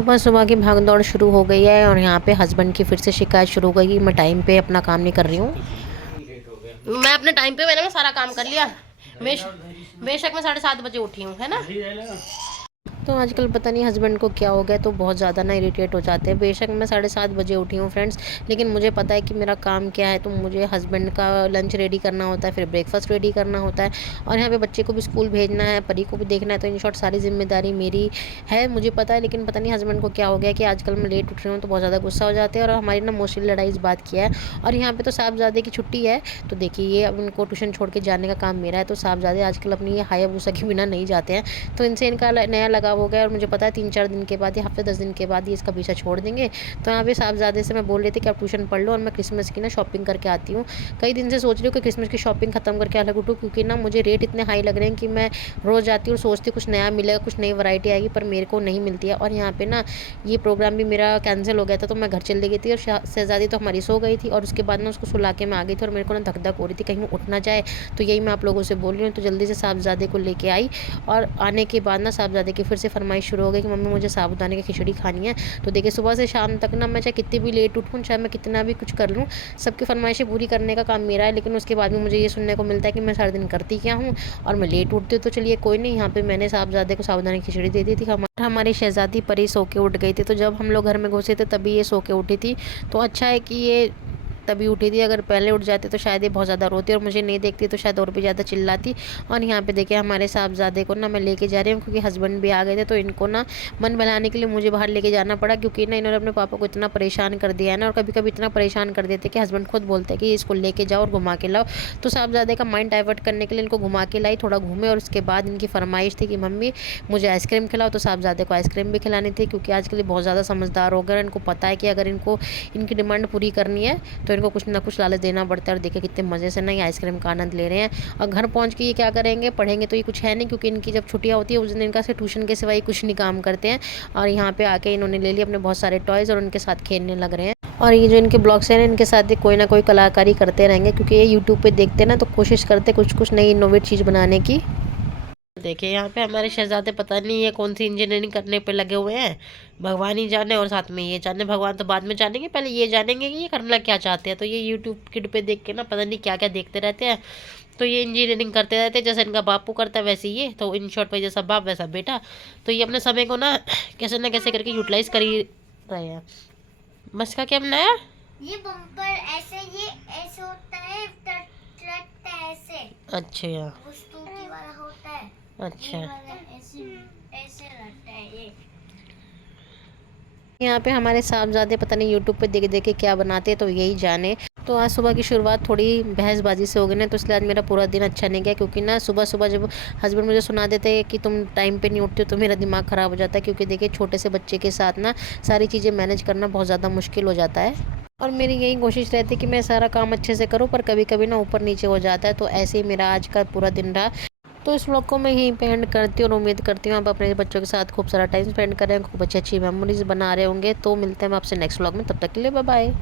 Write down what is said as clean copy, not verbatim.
सुबह सुबह की भाग-दौड़ शुरू हो गई है और यहाँ पे हस्बैंड की फिर से शिकायत शुरू हो गई कि मैं टाइम पे अपना काम नहीं कर रही हूँ। मैं अपने टाइम पे मैंने सारा काम कर लिया। बेशक मैं 7:30 बजे उठी हूँ, है ना। तो आजकल पता नहीं हस्बैंड को क्या हो गया, तो बहुत ज़्यादा ना इरिटेट हो जाते हैं। बेशक मैं 7:30 बजे उठी हूँ फ्रेंड्स, लेकिन मुझे पता है कि मेरा काम क्या है। तो मुझे हस्बैंड का लंच रेडी करना होता है, फिर ब्रेकफास्ट रेडी करना होता है, और यहाँ पे बच्चे को भी स्कूल भेजना है, परी को भी देखना है। तो इन शॉर्ट सारी जिम्मेदारी मेरी है, मुझे पता है। लेकिन पता नहीं हस्बैंड को क्या हो गया कि आजकल मैं लेट उठ रही हूँ तो बहुत ज़्यादा गुस्सा हो जाते हैं, और हमारी ना मोस्टली लड़ाई इस बात की है। और यहाँ पे तो साहबजादे की छुट्टी है, तो देखिए ये अब इनको ट्यूशन छोड़ के जाने का काम मेरा है। तो साहबजादे आजकल अपनी ये हायाबूसा के बिना नहीं जाते हैं, तो इनसे इनका नया लगाव हो गया। और मुझे पता है 3-4 दिन के बाद या हफ्ते 10 दिन के बाद ये इसका पीछा छोड़ देंगे। तो यहाँ पे साहबजादे से मैं बोल रही थी कि आप ट्यूशन पढ़ लो और मैं क्रिसमस की ना शॉपिंग करके आती हूँ। कई दिन से सोच रही हूँ कि क्रिसमस की शॉपिंग खत्म करके अलग उठूँ, क्योंकि ना मुझे रेट इतने हाई लग रहे हैं कि मैं रोज़ जाती हूँ और सोचती हूँ कुछ नया मिलेगा, कुछ नई वैरायटी आएगी, पर मेरे को नहीं मिलती है। और यहाँ पे ना ये प्रोग्राम भी मेरा कैंसिल हो गया था, तो मैं घर चली गई थी, और शहजादी तो हमारी सो गई थी, और उसके बाद ना उसको सुला के मैं आ गई थी, और मेरे को ना धक धक हो रही थी कहीं वो उठ ना जाए। तो यही मैं आप लोगों से बोल रही हूँ। तो जल्दी से साहबजादे को लेके आई, और आने के बाद ना साहबजादे की फिर से फरमाइश शुरू हो गई कि मम्मी मुझे साबूदाने की खिचड़ी खानी है। तो देखिए सुबह से शाम तक ना मैं चाहे कितनी भी लेट उठूँ, चाहे मैं कितना भी कुछ कर लूँ, सबकी फरमाइशें पूरी करने का काम मेरा है। लेकिन उसके बाद भी मुझे ये सुनने को मिलता है कि मैं सारा दिन करती क्या हूँ, और मैं लेट उठती हूँ। तो चलिए कोई नहीं, यहाँ पे मैंने साहबजादे को साबूदाने की खिचड़ी दे दी थी। हमारी शहजादी परी सो के उठ गई थी, तो जब हम लोग घर में घुसे थे तभी ये सो के उठी थी। तो अच्छा है कि ये तभी उठी थी, अगर पहले उठ जाते तो शायद ये बहुत ज़्यादा रोती और मुझे नहीं देखती तो शायद और भी ज़्यादा चिल्लाती। और यहाँ पे देखिए हमारे साहबजादे को ना मैं लेके जा रही हूँ, क्योंकि हस्बैंड भी आ गए थे, तो इनको ना मन बहलाने के लिए मुझे बाहर लेके जाना पड़ा, क्योंकि ना इन्होंने अपने पापा को इतना परेशान कर दिया है ना, और कभी कभी इतना परेशान कर देते कि हस्बैंड खुद बोलते हैं कि इसको लेके जाओ और घुमा के लाओ। तो साहबजादे का माइंड डाइवर्ट करने के लिए इनको घुमा के लाई, थोड़ा घूमे, और उसके बाद इनकी फरमाइश थी कि मम्मी मुझे आइसक्रीम खिलाओ। तो साहबजादे को आइसक्रीम भी खिलानी थी, क्योंकि आजकल ये बहुत ज़्यादा समझदार हो गए। इनको पता है कि अगर इनको इनकी डिमांड पूरी करनी है तो इनको कुछ ना कुछ लालच देना पड़ता है। और देखिए कितने मज़े से ना ये आइसक्रीम का आनंद ले रहे हैं। और घर पहुंच के ये क्या करेंगे, पढ़ेंगे तो ये कुछ है नहीं, क्योंकि इनकी जब छुट्टियां होती है उस दिन इनका से ट्यूशन के सिवाय कुछ नहीं काम करते हैं। और यहाँ पे आके इन्होंने ले लिए अपने बहुत सारे टॉयज़ और उनके साथ खेलने लग रहे हैं। और ये जो इनके ब्लॉग्स हैं इनके साथ कोई ना कोई कलाकारी करते रहेंगे, क्योंकि ये यूट्यूब पे देखते हैं ना, तो कोशिश करते कुछ कुछ नई इनोवेट चीज़ बनाने की। देखिए यहाँ पे हमारे शहजादे पता नहीं ये कौन सी इंजीनियरिंग करने पे लगे हुए हैं, भगवान ही जाने, और साथ में ये जाने। भगवान तो बाद में जानेंगे, पहले ये जानेंगे कि ये करना क्या चाहते हैं। तो ये यूट्यूब किड पे देख के ना पता नहीं क्या क्या देखते रहते हैं। तो ये इंजीनियरिंग करते रहते हैं, जैसे इनका बापू करता है वैसे ये, तो इन शॉर्ट पे जैसा बाप वैसा बेटा। तो ये अपने समय को ना कैसे करके यूटिलाइज कर ही रहे हैं। बस का क्या बनाया ये बम्पर ऐसे, ये ऐसे होता है, लगता है ऐसे। अच्छा वो स्तूति वाला होता है। अच्छा, ये वाला ऐसे ऐसे लगता है ये। यहाँ पे हमारे साहबजादे पता नहीं यूट्यूब पे देख देख के क्या बनाते हैं, तो यही जाने। तो आज सुबह की शुरुआत थोड़ी बहसबाजी से हो गई ना, तो इसलिए आज मेरा पूरा दिन अच्छा नहीं गया, क्योंकि ना सुबह सुबह जब हस्बैंड मुझे सुना देते हैं कि तुम टाइम पे नहीं उठते हो, तो मेरा दिमाग ख़राब हो जाता है। क्योंकि देखिए छोटे से बच्चे के साथ ना सारी चीज़ें मैनेज करना बहुत ज़्यादा मुश्किल हो जाता है। और मेरी यही कोशिश रहती है कि मैं सारा काम अच्छे से करूँ, पर कभी कभी ना ऊपर नीचे हो जाता है। तो ऐसे ही मेरा आज का पूरा दिन रहा। तो इस व्लॉग को मैं यहीं पे एंड करती हूँ, और उम्मीद करती हूँ आप अपने बच्चों के साथ खूब सारा टाइम स्पेंड करें, खूब अच्छी अच्छी मेमोरीज बना रहे होंगे। तो मिलते हैं हम आपसे नेक्स्ट व्लॉग में, तब तक के लिए बाय बाय।